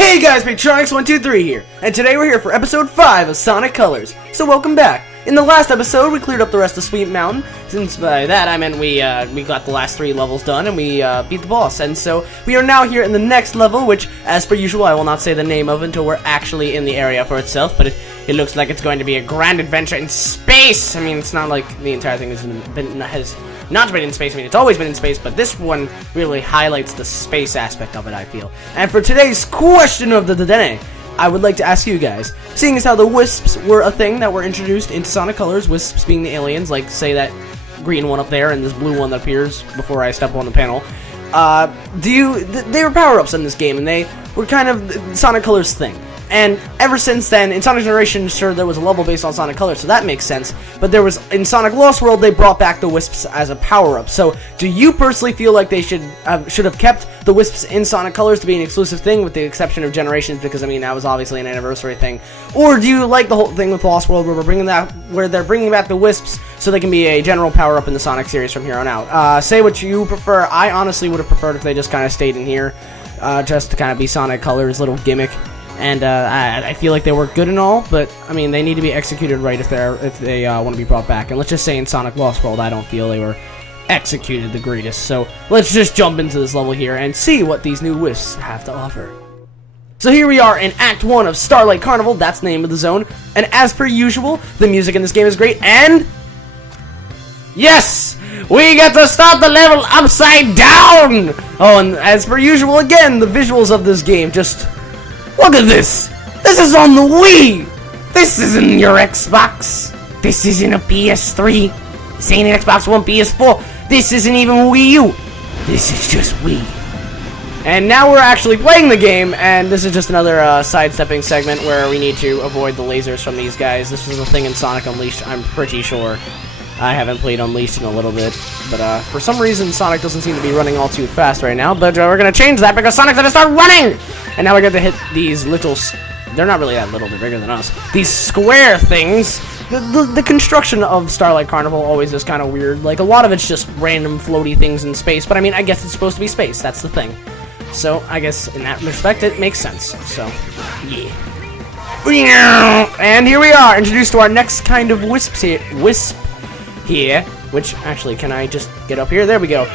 Hey guys, Patronics123 here, and today we're here for episode 5 of Sonic Colors, so welcome back. In the last episode, we cleared up the rest of Sweet Mountain. Since by that I meant we got the last 3 levels done, and we beat the boss. And so, we are now here in the next level, which, as per usual, I will not say the name of until we're actually in the area for itself, but it looks like it's going to be a grand adventure in space! I mean, it's not like the entire thing has not been in space. I mean, it's always been in space, but this one really highlights the space aspect of it, I feel. And for today's question of the day, I would like to ask you guys, seeing as how the wisps were a thing that were introduced into Sonic Colors, wisps being the aliens, like, say, that green one up there and this blue one that appears before I step on the panel, they were power-ups in this game, and they were kind of Sonic Colors' thing. And ever since then, in Sonic Generations, sure, there was a level based on Sonic Colors, so that makes sense. But there was, in Sonic Lost World, they brought back the Wisps as a power-up. So, do you personally feel like they should have kept the Wisps in Sonic Colors to be an exclusive thing, with the exception of Generations, because, I mean, that was obviously an anniversary thing? Or do you like the whole thing with Lost World, where they're bringing back the Wisps so they can be a general power-up in the Sonic series from here on out? Say what you prefer. I honestly would have preferred if they just kind of stayed in here, just to kind of be Sonic Colors' little gimmick. And I feel like they work good and all, but I mean they need to be executed right if they want to be brought back. And let's just say in Sonic Lost World, I don't feel they were executed the greatest. So let's just jump into this level here and see what these new wisps have to offer. So here we are in Act 1 of Starlight Carnival. That's the name of the zone. And as per usual, the music in this game is great. And yes, we get to start the level upside down. Oh, and as per usual, again, the visuals of this game just. Look at this! This is on the Wii! This isn't your Xbox! This isn't a PS3! This ain't an Xbox One, PS4! This isn't even Wii U! This is just Wii. And now we're actually playing the game, and this is just another sidestepping segment where we need to avoid the lasers from these guys. This was a thing in Sonic Unleashed, I'm pretty sure. I haven't played Unleashed in a little bit, but for some reason Sonic doesn't seem to be running all too fast right now, but we're gonna change that because Sonic's gonna start running! And now we get to hit these little, they're not really that little, they're bigger than us, these square things. The construction of Starlight Carnival always is kind of weird, like a lot of it's just random floaty things in space, but I mean, I guess it's supposed to be space, that's the thing. So, I guess in that respect it makes sense, so, yeah. And here we are, introduced to our next kind of wisp here, which, actually, can I just get up here? There we go.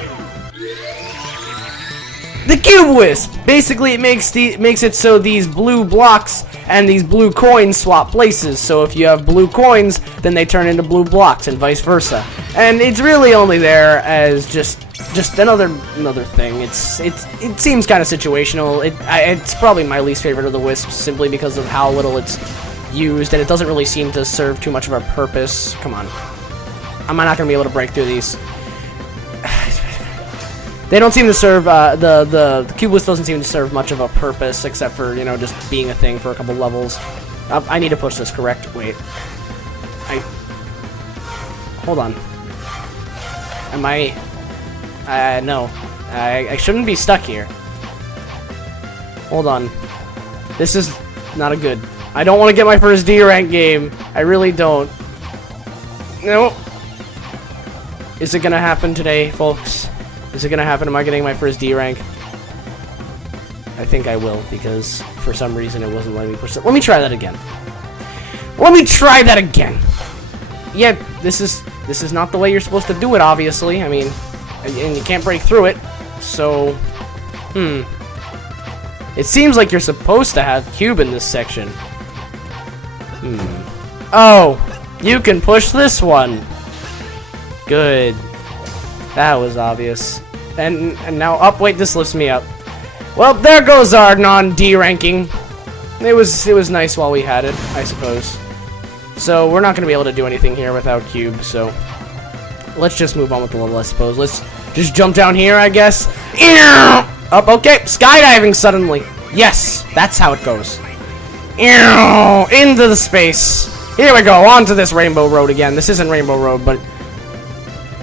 The Cube Wisp! Basically, it makes it so these blue blocks and these blue coins swap places. So if you have blue coins, then they turn into blue blocks, and vice versa. And it's really only there as just another thing. It seems kind of situational. It's probably my least favorite of the Wisps, simply because of how little it's used, and it doesn't really seem to serve too much of a purpose. Come on. Am I not going to be able to break through these? They don't seem to serve, the Cube Wisp doesn't seem to serve much of a purpose, except for, you know, just being a thing for a couple levels. I need to push this, correct? Wait. Hold on. Am I... no. I shouldn't be stuck here. Hold on. This is not a good... I don't want to get my first D rank game. I really don't. No. Is it gonna happen today, folks? Is it gonna happen? Am I getting my first D rank? I think I will, because for some reason it wasn't letting me push it. Let me try that again. Let me try that again! Yeah, this is not the way you're supposed to do it, obviously. I mean, and you can't break through it. So, it seems like you're supposed to have cube in this section. Oh, you can push this one. Good. That was obvious. And now up. Wait, this lifts me up. Well, there goes our non-D ranking. It was nice while we had it, I suppose. So we're not gonna be able to do anything here without cube. So let's just move on with the level, I suppose. Let's just jump down here, I guess. Up. Okay, skydiving suddenly. Yes, that's how it goes. Into the space. Here we go. Onto this Rainbow Road again. This isn't Rainbow Road, but.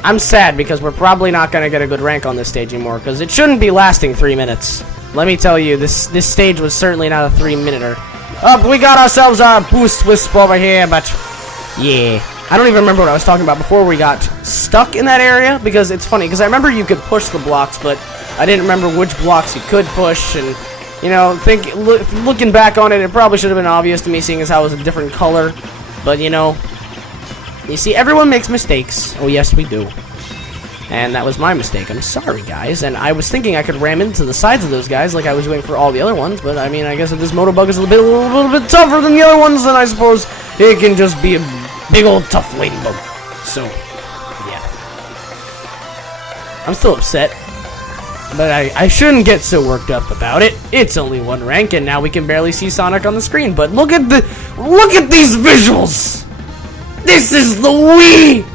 I'm sad because we're probably not going to get a good rank on this stage anymore, because it shouldn't be lasting 3 minutes. Let me tell you, this stage was certainly not a 3-minuter. Up, we got ourselves our boost wisp over here, but yeah. I don't even remember what I was talking about before we got stuck in that area, because it's funny, because I remember you could push the blocks, but I didn't remember which blocks you could push, and You know, looking back on it, it probably should have been obvious to me, seeing as how it was a different color. But, you know, you see, everyone makes mistakes. Oh, yes, we do. And that was my mistake. I'm sorry, guys. And I was thinking I could ram into the sides of those guys like I was doing for all the other ones. But, I mean, I guess if this motor bug is a little bit tougher than the other ones, then I suppose it can just be a big old tough ladybug. So, yeah. I'm still upset. But I shouldn't get so worked up about it. It's only one rank, and now we can barely see Sonic on the screen. But look at these visuals. This is the Wii.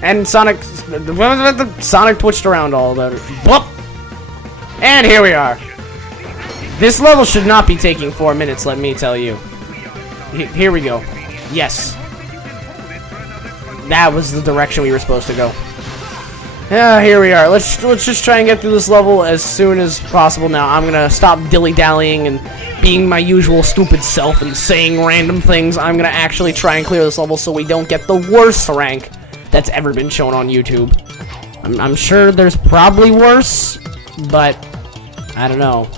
And Sonic twitched around all the. Whoop. And here we are. This level should not be taking 4 minutes. Let me tell you. Here we go. Yes. That was the direction we were supposed to go. Yeah, here we are. Let's just try and get through this level as soon as possible now. I'm gonna stop dilly-dallying and being my usual stupid self and saying random things. I'm gonna actually try and clear this level so we don't get the worst rank that's ever been shown on YouTube. I'm sure there's probably worse, but I don't know.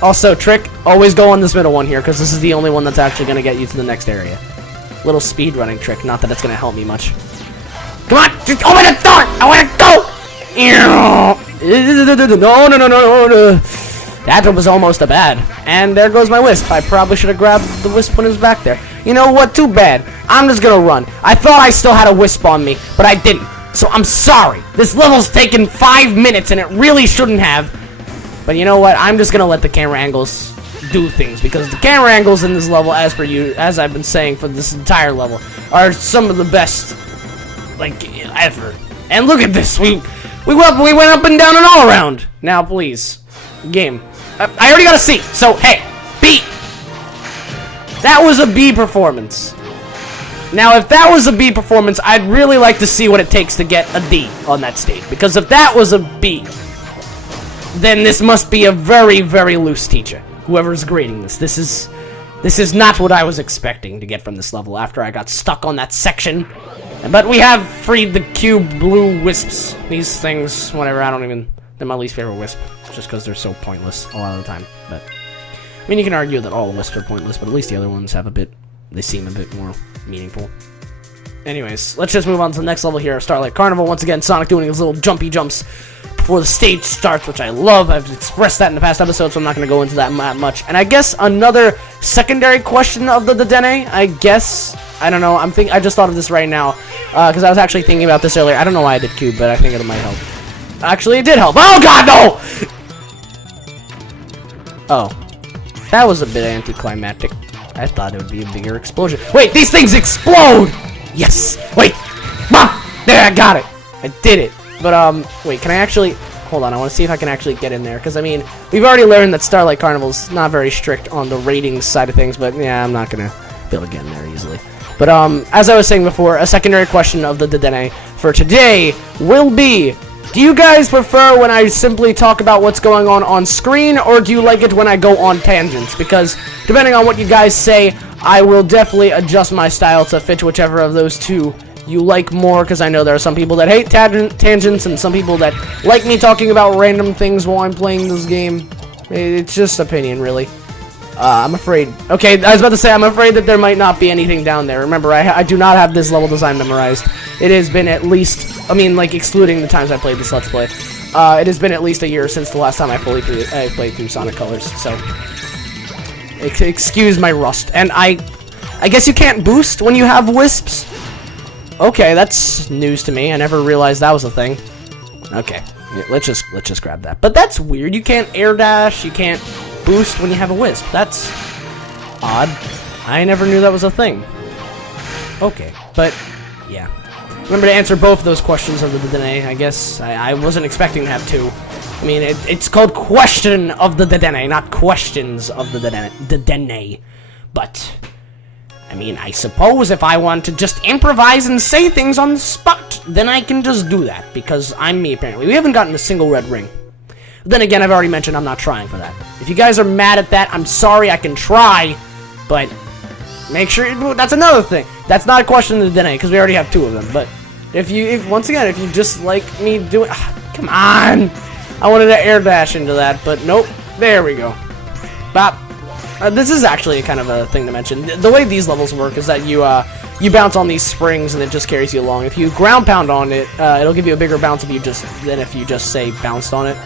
Also, trick, always go on this middle one here, because this is the only one that's actually gonna get you to the next area. Little speedrunning trick, not that it's gonna help me much. Come on, just open the door! I wanna go! No. That was almost a bad. And there goes my wisp. I probably should have grabbed the wisp when it was back there. You know what? Too bad. I'm just gonna run. I thought I still had a wisp on me, but I didn't. So I'm sorry. This level's taken 5 minutes, and it really shouldn't have. But you know what? I'm just gonna let the camera angles do things, because the camera angles in this level, as I've been saying for this entire level, are some of the best, like, ever. And look at this. We went up and down and all around. Now, please, game. I already got a C. So hey, B. That was a B performance. Now, if that was a B performance, I'd really like to see what it takes to get a D on that stage. Because if that was a B, then this must be a very, very loose teacher. Whoever's grading this. This is not what I was expecting to get from this level after I got stuck on that section. But we have freed the cube blue wisps. These things, whatever, they're my least favorite wisp. Just because they're so pointless a lot of the time. But, I mean, you can argue that all the wisps are pointless, but at least the other ones have they seem a bit more meaningful. Anyways, let's just move on to the next level here of Starlight Carnival. Once again, Sonic doing his little jumpy jumps before the stage starts, which I love. I've expressed that in the past episode, so I'm not going to go into that much. And I guess another secondary question of the Dedenne, I guess, I don't know, I just thought of this right now, because I was actually thinking about this earlier. I don't know why I did cube, but I think it might help. Actually, it did help. Oh god, no! Oh. That was a bit anticlimactic. I thought it would be a bigger explosion. Wait, these things explode! Yes! Wait! Mom! There, I got it! I did it. But, wait, can I actually... Hold on, I want to see if I can actually get in there. Because, I mean, we've already learned that Starlight Carnival's not very strict on the ratings side of things. But, yeah, I'm not going to be able to get in there easily. But, as I was saying before, a secondary question of the Dedenne for today will be... Do you guys prefer when I simply talk about what's going on screen, or do you like it when I go on tangents? Because, depending on what you guys say, I will definitely adjust my style to fit whichever of those two you like more, because I know there are some people that hate tangents, and some people that like me talking about random things while I'm playing this game. It's just opinion, really. I'm afraid. Okay, I was about to say, I'm afraid that there might not be anything down there. Remember, I do not have this level design memorized. It has been at least, I mean, like, excluding the times I played this Let's Play, it has been at least a year since the last time I played through Sonic Colors, so... Excuse my rust. And I guess you can't boost when you have wisps? Okay, that's news to me. I never realized that was a thing. Okay, yeah, let's just grab that. But that's weird. You can't air dash, you can't boost when you have a wisp. That's odd. I never knew that was a thing. Okay, but yeah. Remember to answer both of those questions of the Dedenne. I guess I wasn't expecting to have two. I mean, it's called Question of the Dedenne, not Questions of the Dedenne. But I mean, I suppose if I want to just improvise and say things on the spot, then I can just do that, because I'm me, apparently. We haven't gotten a single red ring. But then again, I've already mentioned I'm not trying for that. If you guys are mad at that, I'm sorry, I can try, but make sure, that's another thing. That's not a question of the Dedenne, because we already have two of them, but once again, if you just like me doing, come on! I wanted to air dash into that, but nope. There we go. Bop. This is actually kind of a thing to mention. The way these levels work is that you bounce on these springs and it just carries you along. If you ground pound on it, it'll give you a bigger bounce than if you just say bounced on it.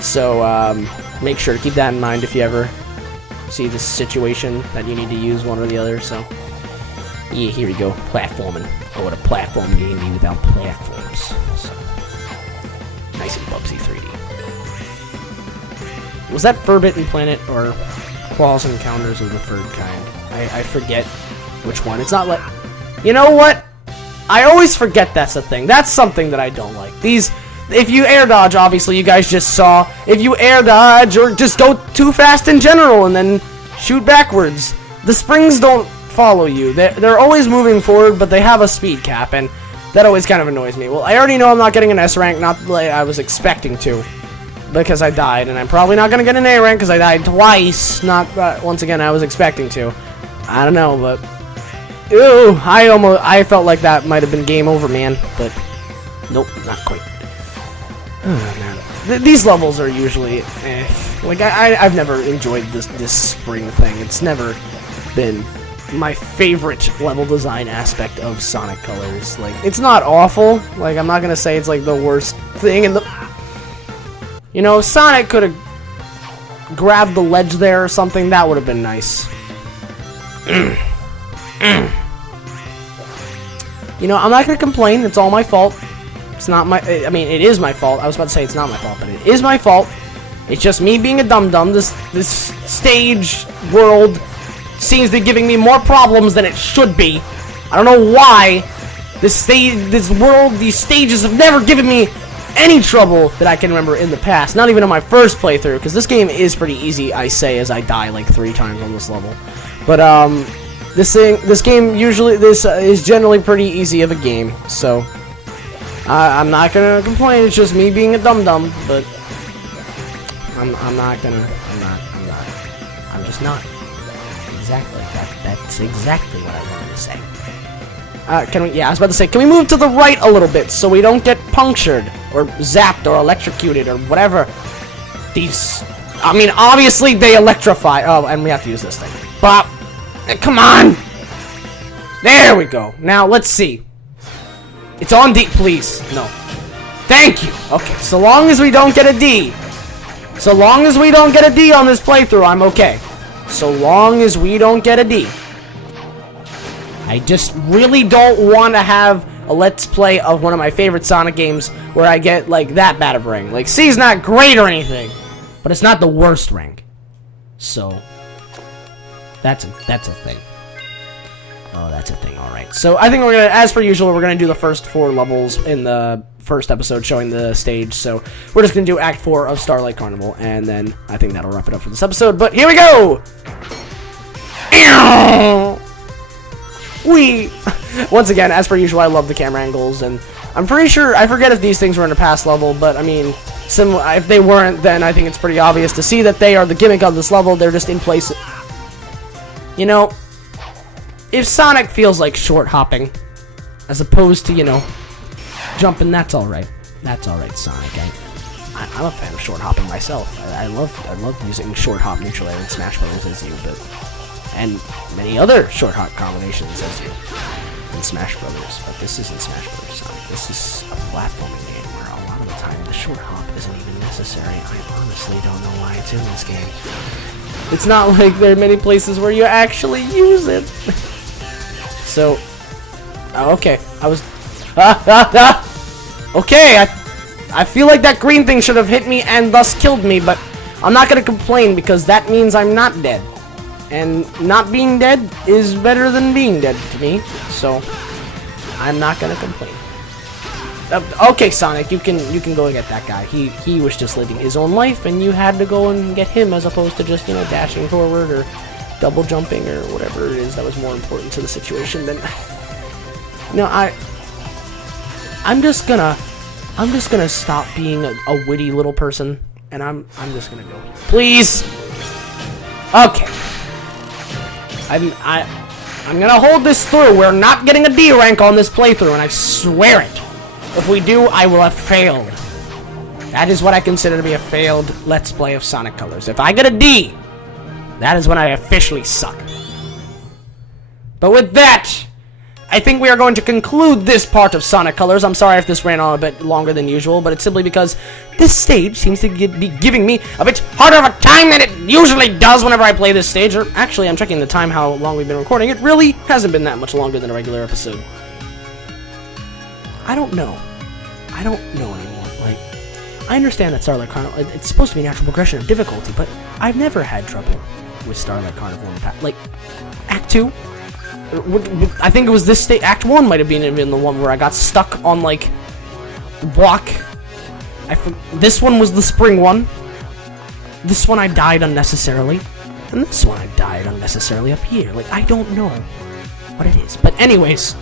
So make sure to keep that in mind if you ever see this situation that you need to use one or the other. So yeah, here we go, platforming. Oh, what a platform game without platforms. So, nice and Bubsy 3D. Was that Fur-Bitten Planet or Claws Encounters of the Furred Kind? I forget which one. It's not like... You know what? I always forget that's a thing. That's something that I don't like. These... If you air dodge, obviously, you guys just saw. If you air dodge or just go too fast in general and then shoot backwards, the springs don't follow you. They're always moving forward, but they have a speed cap, and that always kind of annoys me. Well, I already know I'm not getting an S rank, not like I was expecting to, because I died, and I'm probably not going to get an A rank because I died twice, not once again I was expecting to. I don't know, but ew, I felt like that might have been game over, man, but nope, not quite. Oh, man. These levels are usually like I've never enjoyed this spring thing. It's never been my favorite level design aspect of Sonic Colors. Like, it's not awful. Like, I'm not gonna say it's like the worst thing in the... You know, if Sonic could have grabbed the ledge there or something, that would have been nice. You know, I'm not gonna complain. It's all my fault. It's not my... I mean, it is my fault. I was about to say it's not my fault, but it is my fault. It's just me being a dum-dum. This stage world seems to be giving me more problems than it should be. I don't know why. This world, these stages have never given me any trouble that I can remember in the past. Not even on my first playthrough, because this game is pretty easy, I say, as I die like 3 times on this level. But, this game usually... is generally pretty easy of a game, so... I'm not gonna complain, it's just me being a dum-dum, but I'm just not. Exactly. That's exactly what I wanted to say. Yeah, I was about to say, can we move to the right a little bit so we don't get punctured, or zapped, or electrocuted, or whatever? I mean, obviously they electrify. Oh, and we have to use this thing. Bop! Come on! There we go. Now, let's see. It's on D, please. No. Thank you. Okay, so long as we don't get a D. So long as we don't get a D on this playthrough, I'm okay. So long as we don't get a D. I just really don't want to have a Let's Play of one of my favorite Sonic games where I get, like, that bad of a rank. Like, C's not great or anything, but it's not the worst rank. So, that's a thing. Oh, that's a thing, alright. So, I think we're gonna, as per usual, we're gonna do the first 4 levels in the first episode showing the stage. So, we're just gonna do Act 4 of Starlight Carnival, and then I think that'll wrap it up for this episode. But here we go! Once again, as per usual, I love the camera angles, and I'm pretty sure, I forget if these things were in a past level, but I mean, if they weren't, then I think it's pretty obvious to see that they are the gimmick of this level. They're just in place. You know, if Sonic feels like short hopping, as opposed to, you know, jumping, that's alright. That's alright, Sonic. I'm a fan of short hopping myself. I love using short hop neutral air in Smash Bros. As you, but and many other short hop combinations as you in Smash Bros. But this isn't Smash Bros. Sonic. This is a platforming game where a lot of the time the short hop isn't even necessary. I honestly don't know why it's in this game. It's not like there are many places where you actually use it. So, okay, I was, okay, I feel like that green thing should have hit me and thus killed me, but I'm not gonna complain because that means I'm not dead. And not being dead is better than being dead to me, so I'm not gonna complain. Okay, Sonic, you can go and get that guy. He was just living his own life, and you had to go and get him as opposed to just, you know, dashing forward or double jumping or whatever it is that was more important to the situation than... No, I'm just gonna stop being a witty little person, and I'm just gonna go. Please. Okay. I'm gonna hold this through. We're not getting a D rank on this playthrough, and I swear it. If we do, I will have failed. That is what I consider to be a failed Let's Play of Sonic Colors. If I get a D, that is when I officially suck. But with that, I think we are going to conclude this part of Sonic Colors. I'm sorry if this ran on a bit longer than usual, but it's simply because this stage seems to be giving me a bit harder of a time than it usually does whenever I play this stage. Or actually, I'm checking the time, how long we've been recording. It really hasn't been that much longer than a regular episode. I don't know. I don't know anymore. Like, I understand that Starlight Carnival, it's supposed to be natural progression of difficulty, but I've never had trouble with Starlight Carnival in the past. Like, Act 2? I think it was this state. Act 1 might have been the one where I got stuck on, like, block. This one was the spring one. This one I died unnecessarily. And this one I died unnecessarily up here. Like, I don't know what it is. But anyways,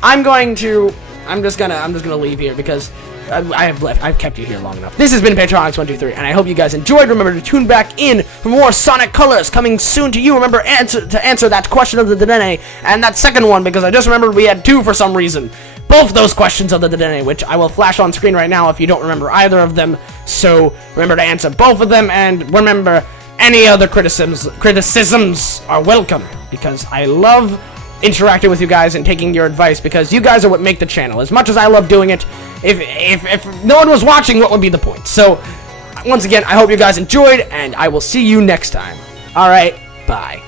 I'm just gonna leave here because I've kept you here long enough. This has been Patronix123, and I hope you guys enjoyed. Remember to tune back in for more Sonic Colors coming soon to you. Remember to answer that question of the Dedenne, and that second one, because I just remembered we had two for some reason. Both those questions of the Dedenne, which I will flash on screen right now if you don't remember either of them. So remember to answer both of them, and remember, any other criticisms are welcome, because I love interacting with you guys and taking your advice, because you guys are what make the channel. As much as I love doing it, if no one was watching, what would be the point? So, once again, I hope you guys enjoyed, and I will see you next time. Alright, bye.